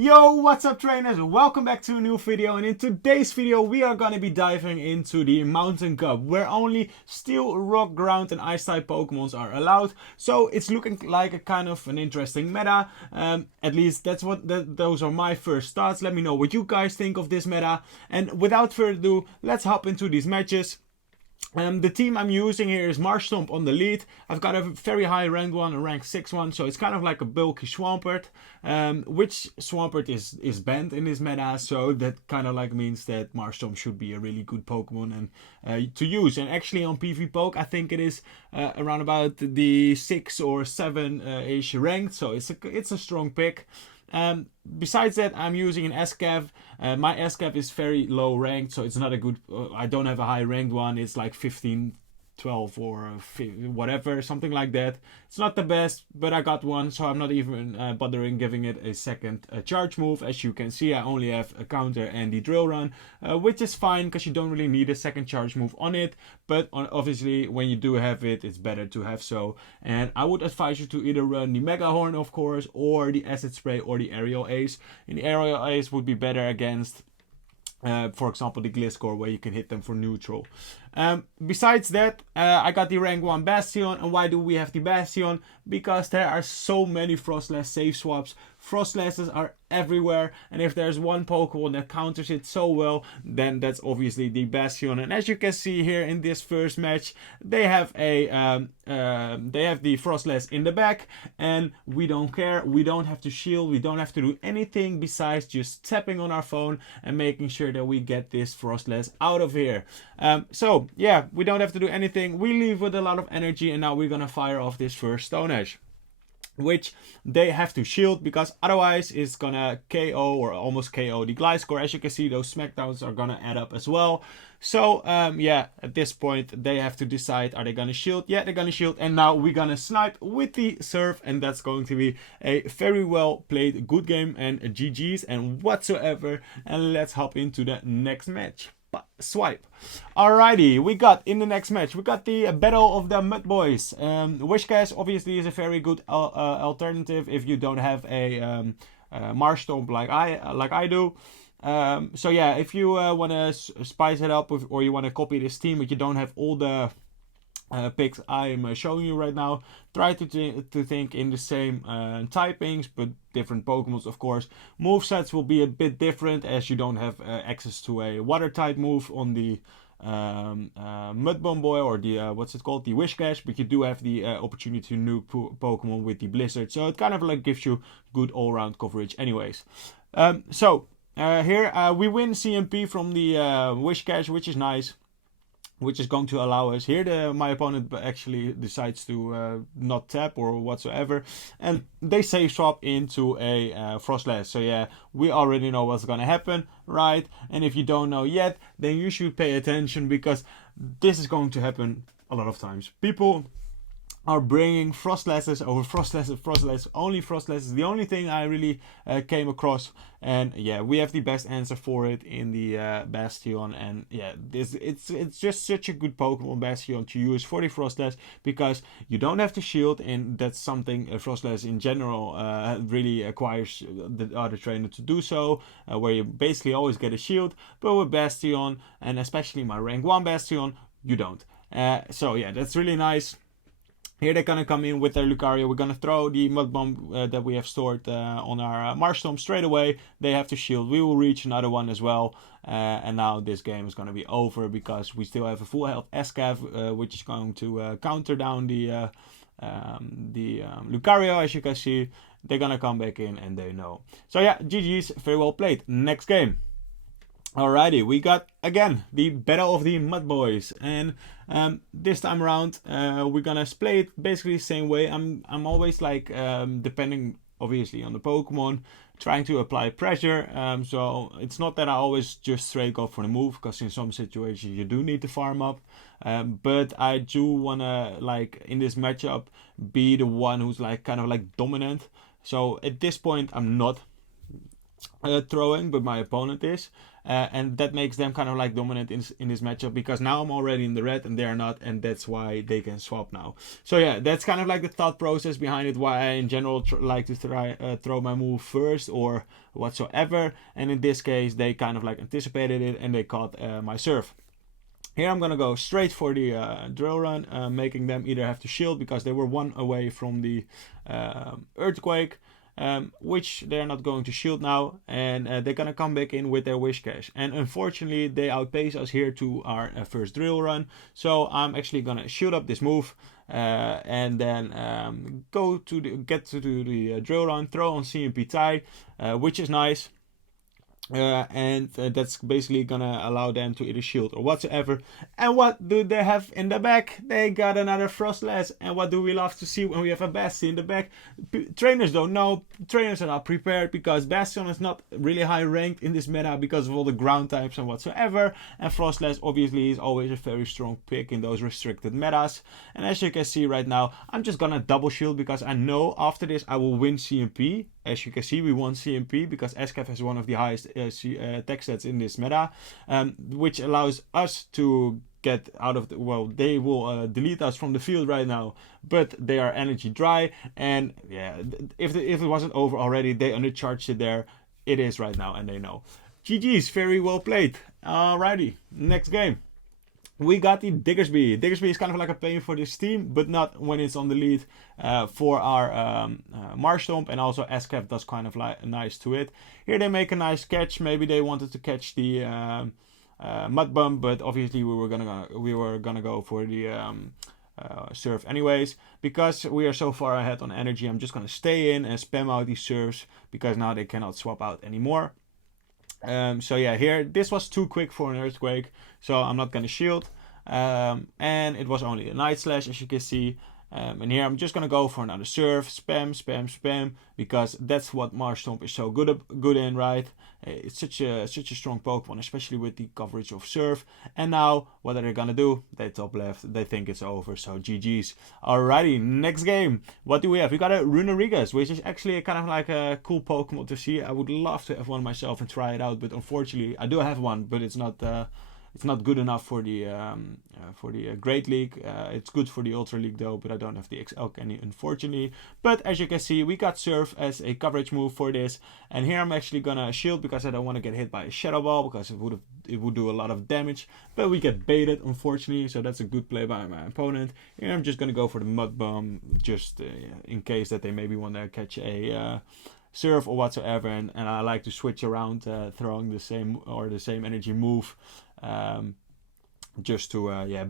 Yo, what's up trainers? Welcome back to a new video, and in today's video we are going to be diving into the Mountain Cup, where only Steel, Rock, Ground and Ice type Pokemons are allowed. So it's looking like a kind of an interesting meta. At least that's those are my first thoughts. Let me know what you guys think of this meta, and without further ado, let's hop into these matches. The team I'm using here is Marshtomp on the lead. I've got a very high ranked one, a rank 6 one, so it's kind of like a bulky Swampert. Which Swampert is banned in this meta, so that kind of like means that Marshtomp should be a really good Pokemon and to use. And actually on PvPoke, I think it is around about the 6 or 7 ish ranked, so it's a strong pick. Besides that, I'm using an SCAV. My SCAV is very low ranked, so it's not a good, I don't have a high ranked one. It's like 15, 12 or whatever, something like that. It's not the best, but I got one, so I'm not even bothering giving it a second charge move. As you can see, I only have a counter and the drill run, which is fine because you don't really need a second charge move on it. But obviously when you do have it, it's better to have so. And I would advise you to either run the Mega Horn, of course, or the Acid Spray or the Aerial Ace. And the Aerial Ace would be better against for example the Gliscor, where you can hit them for neutral. Besides that, I got the rank 1 Bastion. And why do we have the Bastion? Because there are so many Frostlass safe swaps. Frostlasses are everywhere, and if there's one Pokemon that counters it so well, then that's obviously the Bastion. And as you can see here in this first match, they have the Frostlass in the back, and we don't care. We don't have to shield. We don't have to do anything besides just tapping on our phone and making sure that we get this Frostlass out of here. So yeah, we don't have to do anything. We leave with a lot of energy, and now we're gonna fire off this first Stone Edge, which they have to shield, because otherwise it's gonna KO or almost KO the Gliscor. As you can see, those smackdowns are gonna add up as well. So yeah, at this point they have to decide, are they gonna shield? Yeah, they're gonna shield, and now we're gonna snipe with the Surf, and that's going to be a very well played good game, and GG's and whatsoever. And let's hop into the next match. Swipe. Alrighty, we got in the next match, we got the Battle of the Mud Boys. Whiscash obviously is a very good alternative if you don't have a Marshtomp like I do. So yeah, if you want to spice it up with, or you want to copy this team but you don't have all the picks I'm showing you right now, try to think in the same typings but different Pokemons, of course. Movesets will be a bit different, as you don't have access to a water type move on the Mud Boy or the what's it called, the Whiscash, but you do have the opportunity to nuke Pokemon with the Blizzard, so it kind of like gives you good all-round coverage anyways. Here we win CMP from the Whiscash, which is nice, which is going to allow us here. My opponent actually decides to not tap or whatsoever, and they safe swap into a Frostlass. So yeah, we already know what's gonna happen, right? And if you don't know yet, then you should pay attention, because this is going to happen a lot of times. People are bringing Frostlasses over Frostlasses, only Frostlasses. The only thing I really came across, and yeah, we have the best answer for it in the Bastion. And yeah, it's just such a good Pokemon Bastion to use for the Frostlass, because you don't have to shield, and that's something Frostlass in general really acquires the other trainer to do so, where you basically always get a shield. But with Bastion, and especially my rank 1 Bastion, you don't. So yeah, that's really nice. Here they're gonna come in with their Lucario. We're gonna throw the Mud Bomb that we have stored on our Marshtomp straight away. They have to shield. We will reach another one as well. And now this game is gonna be over, because we still have a full health SCAV, which is going to counter down the Lucario. As you can see, they're gonna come back in, and they know. So yeah, GG's, very well played. Next game. Alrighty, we got again the Battle of the Mud Boys, and this time around we're gonna play it basically the same way. I'm always like depending obviously on the Pokemon, trying to apply pressure. So it's not that I always just straight go for the move, because in some situations you do need to farm up. But I do wanna, like in this matchup, be the one who's like kind of like dominant. So at this point I'm not throwing, but my opponent is. and that makes them kind of like dominant in this matchup, because now I'm already in the red and they're not, and that's why they can swap now. So yeah, that's kind of like the thought process behind it, why I in general like to throw my move first or whatsoever, and in this case they kind of like anticipated it and they caught my serve. Here I'm going to go straight for the drill run, making them either have to shield because they were one away from the earthquake, which they're not going to shield now, and they're going to come back in with their wish cache. And unfortunately they outpace us here to our first drill run, so I'm actually going to shield up this move and then get to the drill run, throw on CMP tie, which is nice. And that's basically gonna allow them to either shield or whatsoever. And what do they have in the back? They got another Frostless. And what do we love to see when we have a Bastion in the back? Trainers don't know. Trainers are not prepared because Bastiodon is not really high ranked in this meta because of all the ground types and whatsoever. And Frostless obviously is always a very strong pick in those restricted metas. And as you can see right now, I'm just gonna double shield because I know after this I will win CMP. As you can see, we won CMP because SCAF has one of the highest tech stats in this meta, which allows us to get out of the, well, they will delete us from the field right now, but they are energy dry, and yeah, if it wasn't over already, they undercharged it there. It is right now, and they know. GG's, very well played. Alrighty, next game. We got the Diggersby. Diggersby is kind of like a pain for this team, but not when it's on the lead for our Marshtomp, and also SCAF does kind of like nice to it. Here they make a nice catch. Maybe they wanted to catch the Mud Bump, but obviously we were gonna go for the serve anyways. Because we are so far ahead on energy, I'm just gonna stay in and spam out these serves because now they cannot swap out anymore. So yeah, here this was too quick for an earthquake, so I'm not gonna shield, and it was only a night slash, as you can see. And here I'm just gonna go for another serve, spam, because that's what Marshtomp is so good in, right? It's such a strong Pokemon, especially with the coverage of serve. And now what are they gonna do? They top left, they think it's over, so GG's. Alrighty, next game. What do we have? We got a Runerigas, which is actually kind of like a cool Pokemon to see. I would love to have one myself and try it out, but unfortunately I do have one, but it's not good enough for the Great League. It's good for the Ultra League though, but I don't have the XL Candy, unfortunately. But as you can see, we got Surf as a coverage move for this, and here I'm actually gonna shield because I don't want to get hit by a Shadow Ball because it would do a lot of damage. But we get baited, unfortunately, so that's a good play by my opponent. Here I'm just gonna go for the Mud Bomb, just in case that they maybe want to catch a Surf or whatsoever, and I like to switch around, throwing the same energy move. Just to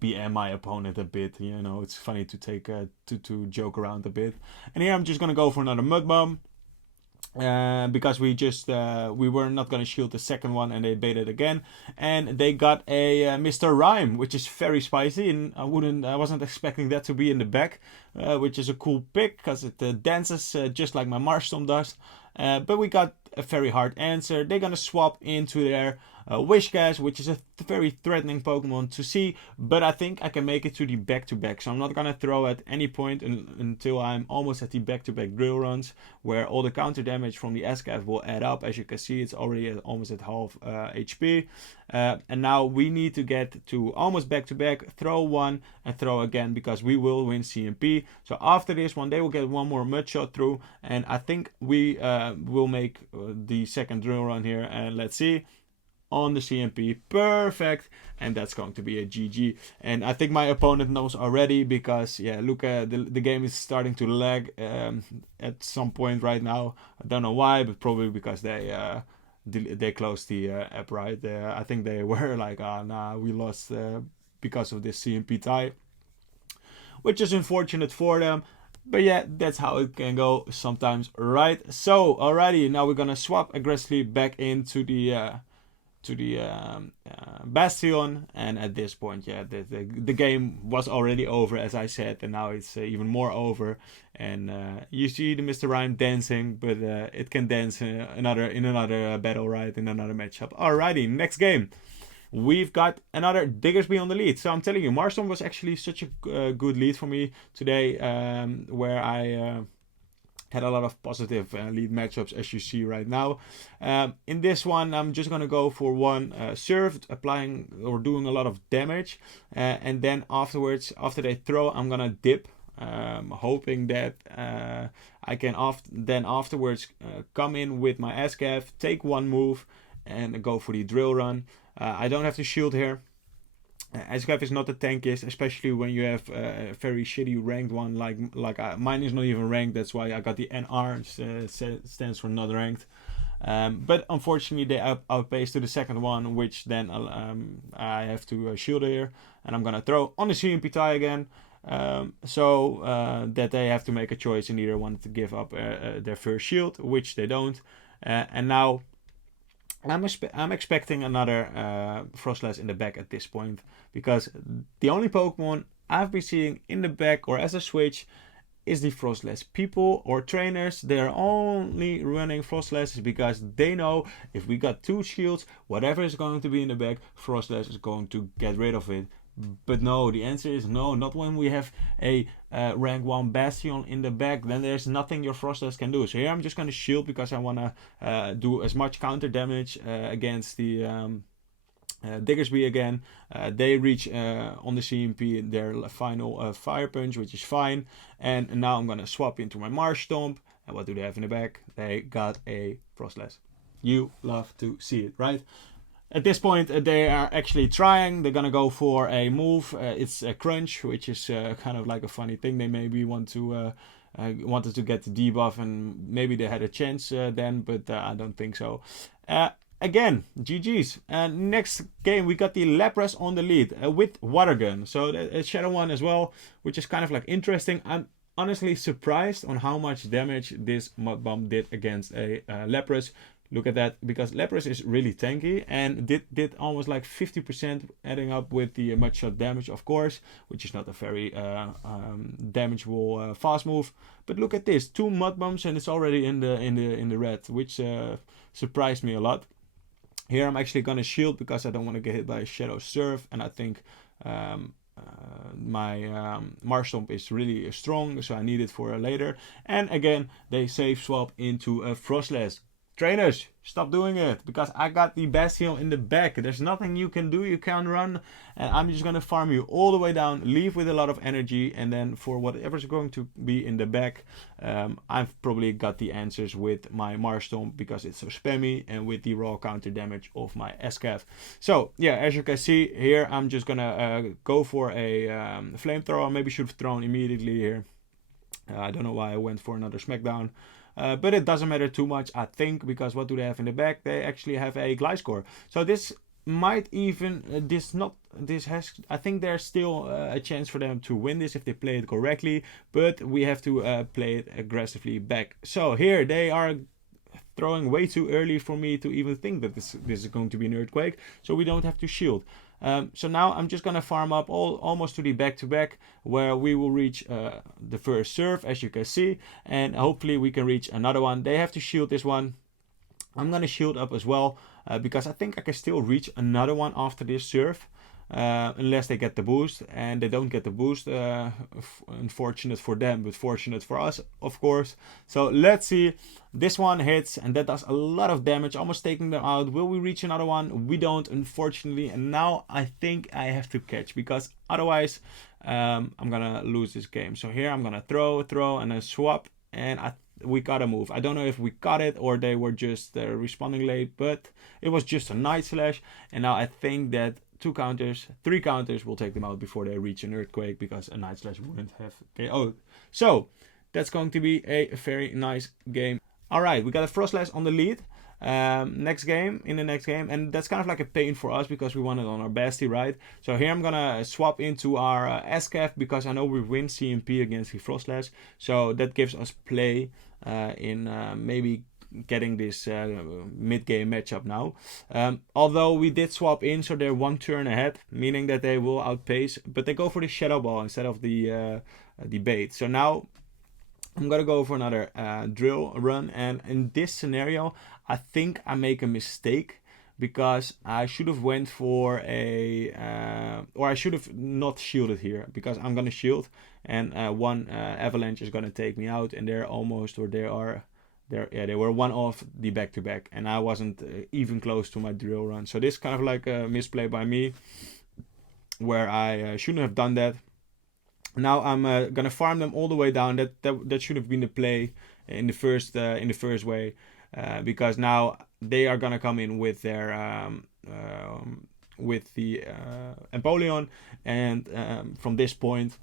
BM my opponent a bit, you know, it's funny to take to joke around a bit. And here I'm just gonna go for another Mud Bomb, because we were not gonna shield the second one, and they baited again, and they got a Mr. Rhyme, which is very spicy, and I wasn't expecting that to be in the back, which is a cool pick because it dances just like my Marshtomp does. But we got a very hard answer. They're gonna swap into their Wishcash, which is a very threatening Pokemon to see, but I think I can make it to the back-to-back, so I'm not gonna throw at any point until I'm almost at the back-to-back drill runs, where all the counter damage from the SCAF will add up. As you can see, it's already almost at half HP, and now we need to get to almost back-to-back, throw one and throw again, because we will win CMP. So after this one, they will get one more Mud Shot through, and I think we will make the second drill run here, and let's see. On the CMP, perfect, and that's going to be a GG. And I think my opponent knows already, because yeah, look, the game is starting to lag at some point right now. I don't know why, but probably because they closed the app, right? I think they were like, nah, we lost because of this CMP tie, which is unfortunate for them. But yeah, that's how it can go sometimes, right? So alrighty, now we're gonna swap aggressively back into the Bastion, and at this point, yeah, the game was already over, as I said, and now it's even more over. And you see the Mr. Rhyme dancing, but it can dance in another battle, right? In another matchup. Alrighty, next game. We've got another Diggersby on the lead. So I'm telling you, Marshtomp was actually such a good lead for me today, where I had a lot of positive lead matchups, as you see right now. In this one, I'm just gonna go for one serve, applying or doing a lot of damage, and then afterwards, after they throw, I'm gonna dip, hoping that I can then afterwards come in with my SCAF, take one move, and go for the drill run. I don't have to shield here. SCAF is not the tankiest, especially when you have a very shitty ranked one like mine is not even ranked. That's why I got the NR, stands for not ranked. But unfortunately they outpace to the second one, which then I have to shield here, and I'm gonna throw on the CMP tie again, so that they have to make a choice and either want to give up their first shield, which they don't, and now I'm expecting another Frostlass in the back at this point, because the only Pokemon I've been seeing in the back or as a switch is the Frostlass. People or trainers, they're only running Frostlasses because they know if we got 2 shields, whatever is going to be in the back, Frostlass is going to get rid of it. But no, the answer is no, not when we have a rank 1 Bastiodon in the back. Then there's nothing your Frostlass can do. So here I'm just going to shield because I want to do as much counter damage against the Diggersby again. They reach on the CMP their final Fire Punch, which is fine. And now I'm going to swap into my Marshtomp. And what do they have in the back? They got a Frostlass. You love to see it, right? At this point, they are actually trying. They're gonna go for a move. It's a crunch, which is kind of like a funny thing. They maybe wanted to get the debuff, and maybe they had a chance then, but I don't think so. Again, GG's. Next game, we got the Lapras on the lead with Water Gun. So a Shadow one as well, which is kind of like interesting. I'm honestly surprised on how much damage this Mud Bomb did against a Lapras. Look at that, because Lapras is really tanky and did almost like 50%, adding up with the mud shot damage, of course, which is not a very damageable fast move. But look at this, 2 mud bombs and it's already in the red, which surprised me a lot. Here I'm actually gonna shield because I don't want to get hit by a Shadow Surf, and I think my Marshtomp is really strong, so I need it for later. And again, they save swap into a Frostlass. Trainers, stop doing it, because I got the Bastiodon in the back. There's nothing you can do, you can't run, and I'm just gonna farm you all the way down, leave with a lot of energy, and then for whatever's going to be in the back, I've probably got the answers with my Marshtomp because it's so spammy, and with the raw counter damage of my SCAF. So yeah, as you can see here, I'm just gonna go for a flamethrower. Maybe should have thrown immediately here. I don't know why I went for another smackdown. But it doesn't matter too much, I think, because what do they have in the back? They actually have a Gliscor. So this might even, I think there's still a chance for them to win this if they play it correctly, but we have to play it aggressively back. So here they are throwing way too early for me to even think that this is going to be an Earthquake, so we don't have to shield. So now I'm just gonna farm up almost to the back-to-back, where we will reach the first serve, as you can see, and hopefully we can reach another one. They have to shield this one. I'm gonna shield up as well, because I think I can still reach another one after this serve. Unless they get the boost, and they don't get the boost, unfortunate for them, but fortunate for us, of course. So let's see. This one hits, and that does a lot of damage, almost taking them out. Will we reach another one? We don't, unfortunately, and now I think I have to catch, because otherwise I'm gonna lose this game. So here I'm gonna throw and then swap, and we gotta move. I don't know if we got it or they were just responding late, but it was just a Night Slash, and now I think that 3 counters will take them out before they reach an Earthquake, because a Night Slash wouldn't have KO'd. So that's going to be a very nice game. Alright, we got a Frostlass on the lead. Next game, and that's kind of like a pain for us because we want it on our Basti, right? So here I'm gonna swap into our SCAF, because I know we win CMP against the Frostlass, so that gives us play in maybe getting this mid-game matchup now. Although we did swap in, so they're 1 turn ahead, meaning that they will outpace, but they go for the Shadow Ball instead of the bait. So now I'm gonna go for another drill run, and in this scenario I think I make a mistake because I should have went for a or I should have not shielded here, because I'm gonna shield, and one avalanche is gonna take me out, and they're almost, or they are, they were one off the back-to-back, and I wasn't even close to my drill run. So this kind of like a misplay by me, where I shouldn't have done that. Now I'm gonna farm them all the way down. That should have been the play in the first way, because now they are gonna come in with their with the Empoleon, and from this point,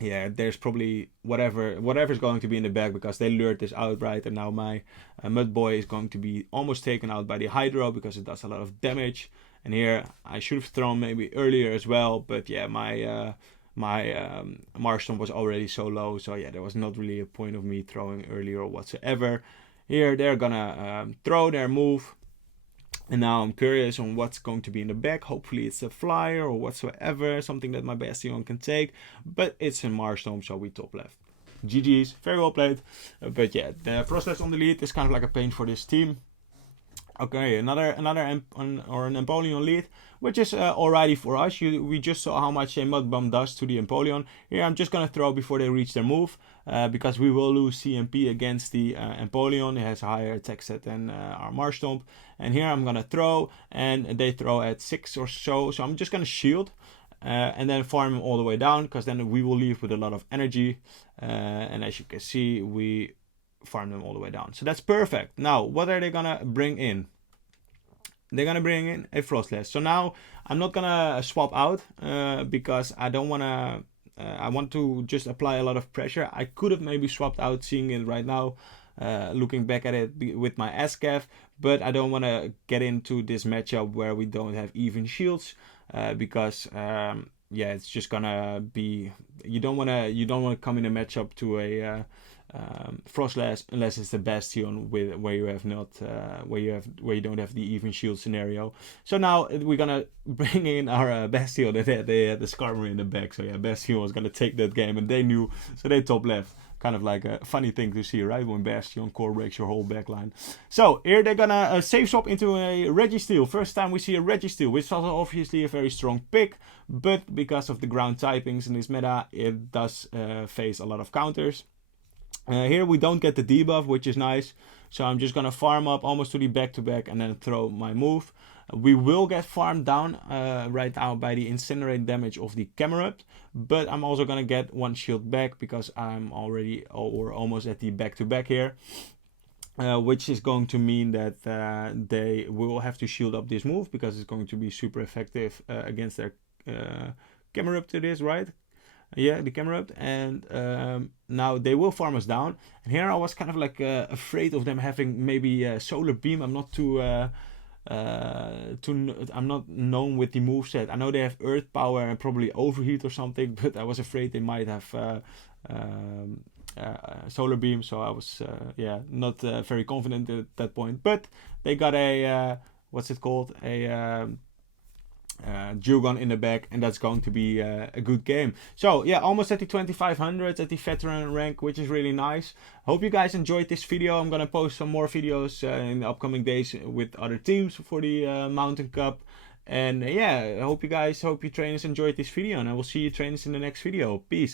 yeah, there's probably whatever's going to be in the back, because they lured this out, right? And now my Mud Boy is going to be almost taken out by the Hydro, because it does a lot of damage. And here I should have thrown maybe earlier as well, but yeah, my Marshtomp was already so low, so yeah, there was not really a point of me throwing earlier or whatsoever. Here they're gonna throw their move, and now I'm curious on what's going to be in the back. Hopefully it's a flyer or whatsoever, something that my Bastiodon can take, but it's a Marshtomp, so we top left. GG's, very well played. But yeah, the Frostlass on the lead is kind of like a pain for this team. Okay, another an Empoleon lead, which is alrighty for us. We just saw how much a Mud Bomb does to the Empoleon. Here I'm just gonna throw before they reach their move, because we will lose CMP against the Empoleon. It has a higher attack set than our Marshtomp. And here I'm gonna throw, and they throw at 6 or so. So I'm just gonna shield, and then farm them all the way down, because then we will leave with a lot of energy. And as you can see, we farm them all the way down. So that's perfect. Now, what are they gonna bring in? They're gonna bring in a Frostlass. So now I'm not gonna swap out, because I don't wanna. I want to just apply a lot of pressure. I could have maybe swapped out, seeing it right now, looking back at it with my SCAF, but I don't want to get into this matchup where we don't have even shields, because yeah, it's just gonna be, you don't want to come in a matchup to a Frostlass unless it's the Bastion where you don't have the even shield scenario. So now we're gonna bring in our Bastion. They had the Skarmory in the back, so yeah, Bastion was gonna take that game, and they knew, so they top left. Kind of like a funny thing to see, right? When Bastion core breaks your whole backline. So here they're gonna save swap into a Registeel. First time we see a Registeel, which is also obviously a very strong pick, but because of the ground typings in this meta, it does face a lot of counters. Here we don't get the debuff, which is nice. So I'm just gonna farm up almost to the back-to-back and then throw my move. We will get farmed down right now by the incinerate damage of the Camerupt, but I'm also gonna get one shield back because I'm already or almost at the back-to-back here. Which is going to mean that they will have to shield up this move, because it's going to be super effective against their Camerupt. It is, right? Yeah, the Camerupt, and now they will farm us down. And here I was kind of like afraid of them having maybe Solar Beam. I'm not I'm not known with the moveset. I know they have Earth Power and probably Overheat or something, but I was afraid they might have Solar Beam, so I was not very confident at that point. But they got a what's it called, a Dewgon in the back, and that's going to be a good game. So yeah, almost at the 2500 at the veteran rank, which is really nice. Hope you guys enjoyed this video. I'm gonna post some more videos in the upcoming days with other teams for the Mountain Cup. And yeah, I hope you trainers enjoyed this video, and I will see you trainers in the next video. Peace.